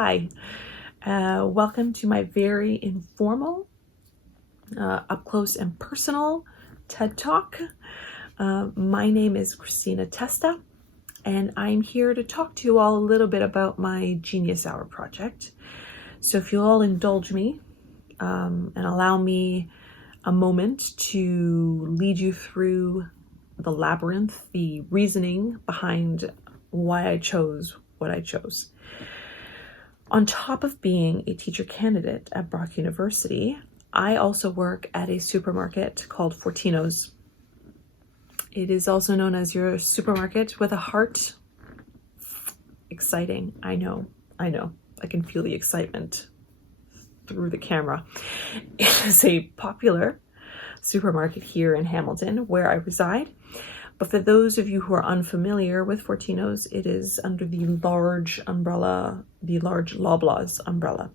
Hi, welcome to my very informal, up close and personal TED Talk. My name is Christina Testa, and I'm here to talk to you all a little bit about my Genius Hour project. So if you'll all indulge me and allow me a moment to lead you through the labyrinth, the reasoning behind why I chose what I chose. On top of being a teacher candidate at Brock University, I also work at a supermarket called Fortino's. It is also known as your supermarket with a heart. Exciting. I know. I can feel the excitement through the camera. It is a popular supermarket here in Hamilton where I reside. But for those of you who are unfamiliar with Fortino's, it is under the large umbrella, the large Loblaws umbrella.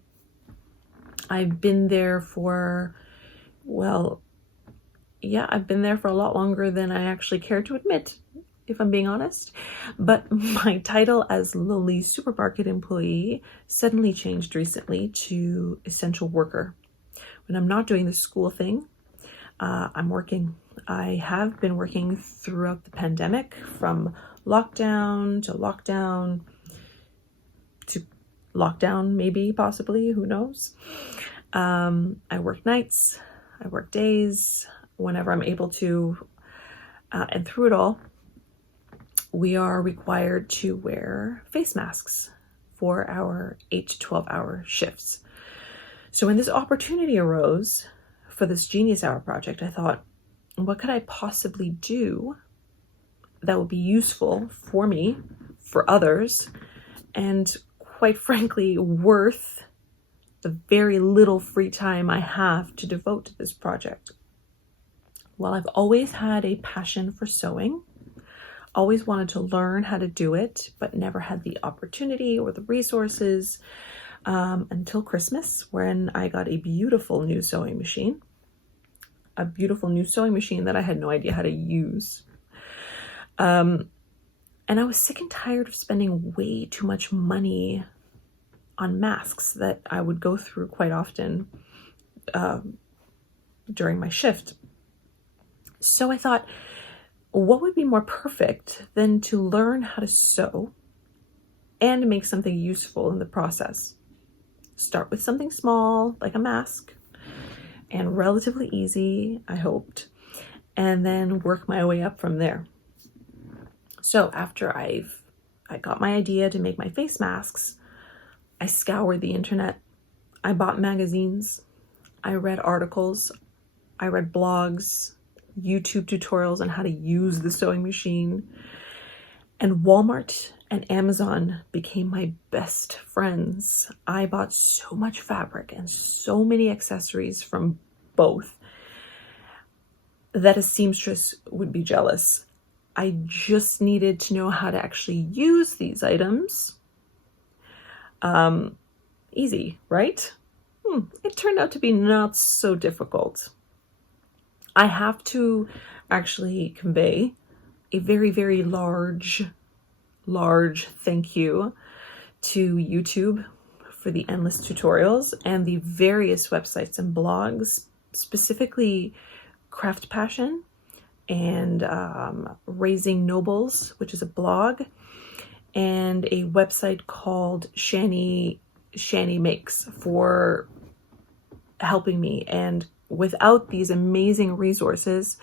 I've been there for, I've been there for a lot longer than I actually care to admit, if I'm being honest. But my title as lowly supermarket employee suddenly changed recently to essential worker. When I'm not doing the school thing, I'm working. I have been working throughout the pandemic, from lockdown to lockdown, maybe, possibly, who knows. I work nights, I work days, whenever I'm able to. And through it all, we are required to wear face masks for our 8 to 12 hour shifts. So when this opportunity arose for this Genius Hour project, I thought, what could I possibly do that would be useful for me, for others, and quite frankly, worth the very little free time I have to devote to this project? Well, I've always had a passion for sewing, always wanted to learn how to do it, but never had the opportunity or the resources until Christmas, when I got a beautiful new sewing machine that I had no idea how to use. And I was sick and tired of spending way too much money on masks that I would go through quite often during my shift. So I thought, what would be more perfect than to learn how to sew and make something useful in the process? Start with something small, like a mask, and relatively easy, I hoped, and then work my way up from there. So after I got my idea to make my face masks, I scoured the internet. I bought magazines, I read articles, I read blogs, YouTube tutorials on how to use the sewing machine, and Walmart and Amazon became my best friends. I bought so much fabric and so many accessories from both that a seamstress would be jealous. I just needed to know how to actually use these items. Easy, right? It turned out to be not so difficult. I have to actually convey a very, very large thank you to YouTube for the endless tutorials and the various websites and blogs, specifically Craft Passion and Raising Nobles, which is a blog, and a website called Shani Makes, for helping me. And without these amazing resources,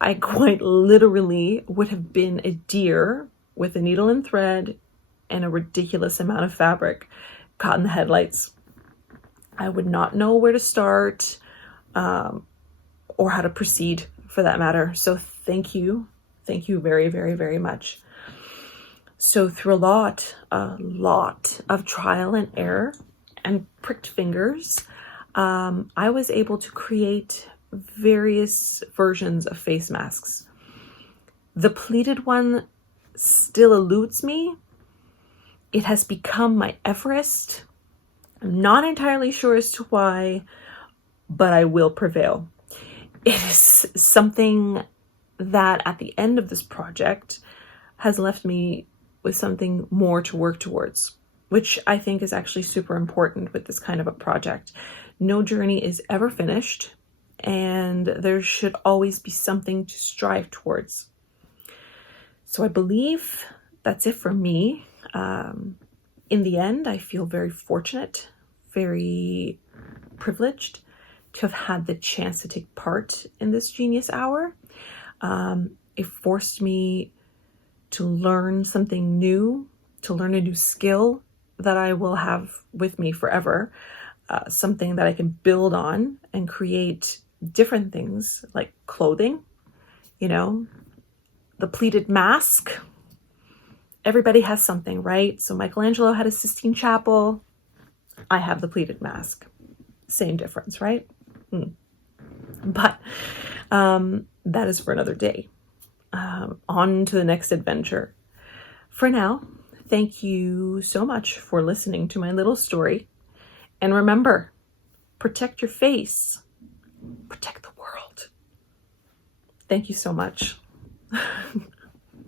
I quite literally would have been a deer with a needle and thread and a ridiculous amount of fabric caught in the headlights. I would not know where to start or how to proceed, for that matter. So thank you very, very, very much. So through a lot of trial and error and pricked fingers, I was able to create various versions of face masks. The pleated one still eludes me. It has become my Everest. I'm not entirely sure as to why, but I will prevail. It is something that at the end of this project has left me with something more to work towards, which I think is actually super important with this kind of a project. No journey is ever finished, and there should always be something to strive towards. So I believe that's it for me. In the end, I feel very fortunate, very privileged to have had the chance to take part in this Genius Hour. It forced me to learn something new, to learn a new skill that I will have with me forever, something that I can build on and create different things like clothing, you know, the pleated mask. Everybody has something, right? So Michelangelo had a Sistine Chapel. I have the pleated mask. Same difference, right? But that is for another day. On to the next adventure. For now, thank you so much for listening to my little story. And remember, protect your face, protect the world. Thank you so much.